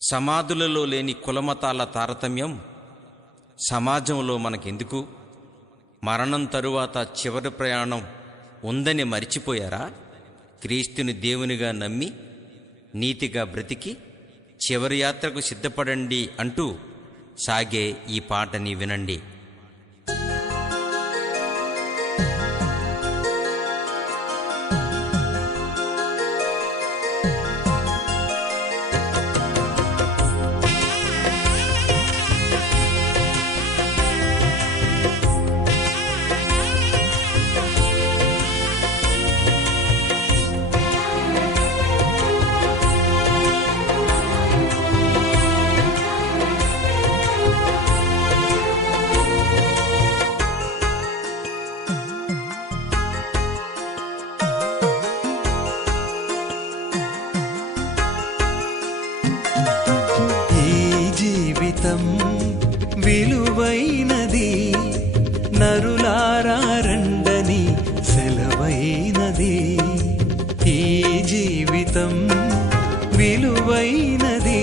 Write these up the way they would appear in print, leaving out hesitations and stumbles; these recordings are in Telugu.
సమాధులలో లేని కులమతాల తారతమ్యం సమాజంలో మనకెందుకు? మరణం తరువాత చివరి ప్రయాణం ఉందని మరిచిపోయారా? క్రీస్తుని దేవునిగా నమ్మి నీతిగా బ్రతికి చివరి యాత్రకు సిద్ధపడండి అంటూ సాగే ఈ పాటని వినండి. విలువైనది, నరులారా రండని సెలవైనది. ఈ జీవితం విలువైనది,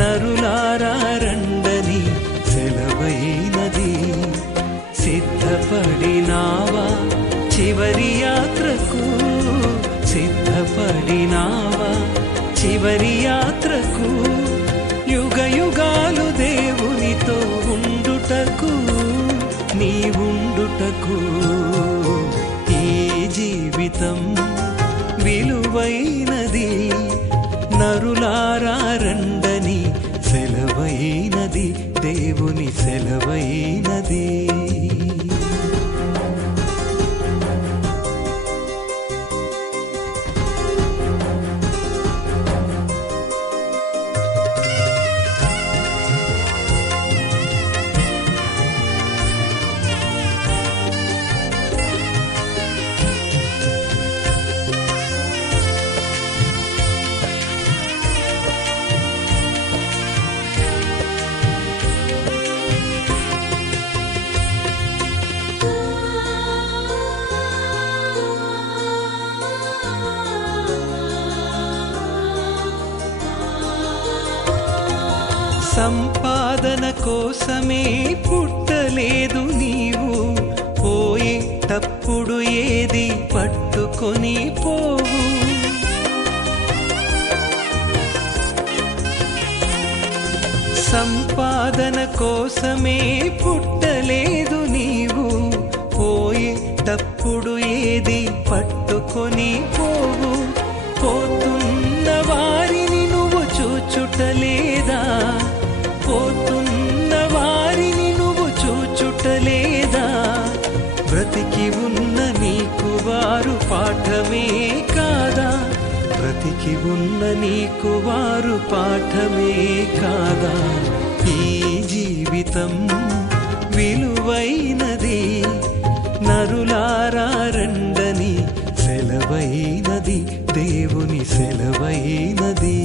నరులారా రండని సెలవైనది. సిద్ధపడినావా చివరి యాత్రకు? సిద్ధపడినావా చివరి యాత్రకు? యుగ యుగాలు దేవునితో ఉండుటకు, నీవుండుటకు. ఈ జీవితం విలువైనది, నరులారా రండని సెలవైనది, దేవుని సెలవైనది. సంపాదన కోసమే పుట్టలేదు నీవు, పోయేటప్పుడు ఏది పట్టుకొని పోవు. సంపాదన కోసమే పుట్టలేదు నీవు, పోయేటప్పుడు ఏది పట్టుకొని పోవు. పోతున్న వారిని నువ్వు చూచుటలేదా? పోతున్న వారిని నువ్వు చూచుటలేదా? బ్రతికి ఉన్న నీకు వారు పాఠమే కాదా? బ్రతికి ఉన్న నీకు వారు పాఠమే కాదా? ఈ జీవితం విలువైనది, నరులారా రండని సెలవైనది, దేవుని సెలవైనది.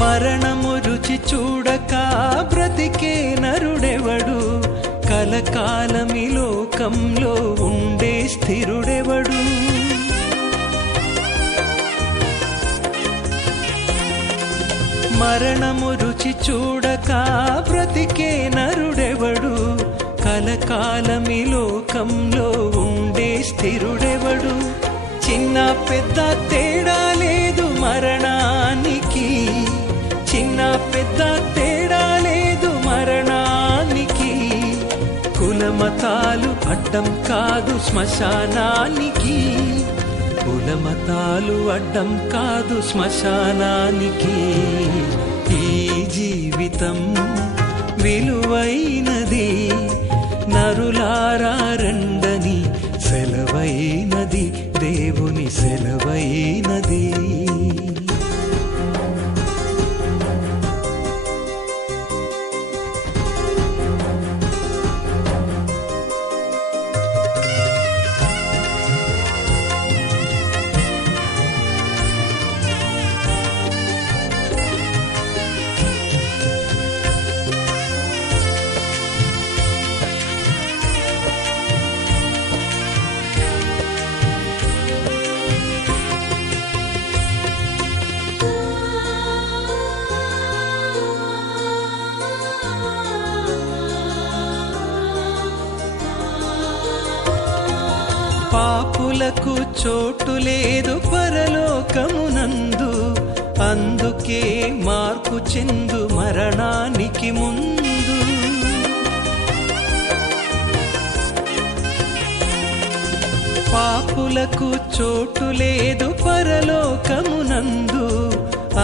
మరణము రుచి చూడక బ్రతికే నరుడెవడు? కలకాలమి లోకంలో ఉండే స్థిరుడెవడు? మరణము రుచి చూడక బ్రతికే నరుడెవడు? కలకాలమి లోకంలో ఉండే స్థిరుడెవడు? చిన్న పెద్ద తేడా లేదు మరణానికి, చిన్న పెద్ద తేడా లేదు మరణానికి. కులమతాలు అడ్డం కాదు శ్మశానానికి, కులమతాలు అడ్డం కాదు శ్మశానానికి. ఈ జీవితం విలువైనది, పాపులకు చోటు లేదు పరలోకమునందు, అందుకే మార్పు చెందు మరణానికి ముందు. పాపులకు చోటు లేదు పరలోకమునందు,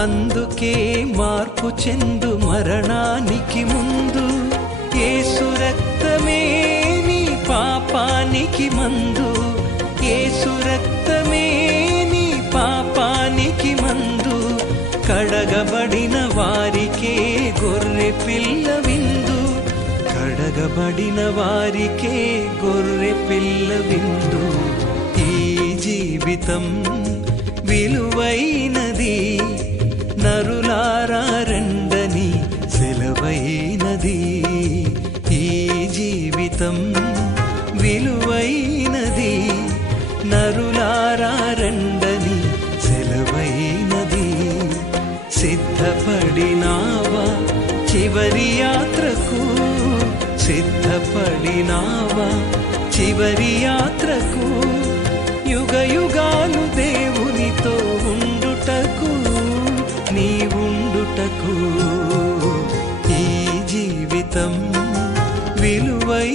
అందుకే మార్పు చెందు మరణానికి ముందు. యేసు రక్తమే నీ పాపానికి మందు, యేసు రక్తమే నీ పాపానికి మందు. కడగబడిన వారికే గొర్రె పిల్ల విందు, కడగబడిన వారికే గొర్రె పిల్ల విందు. ఈ జీవితం విలువైనది, నరులారా రండని సెలవైనది. ఈ జీవితం విలువైనది, నరులారా రండని సెలవైనది. సిద్ధపడినావా చివరి యాత్రకు, సిద్ధపడినావా చివరి యాత్రకు. యుగ యుగాలు దేవునితో ఉండుటకు, నీ ఉండుటకు. ఈ జీవితం విలువై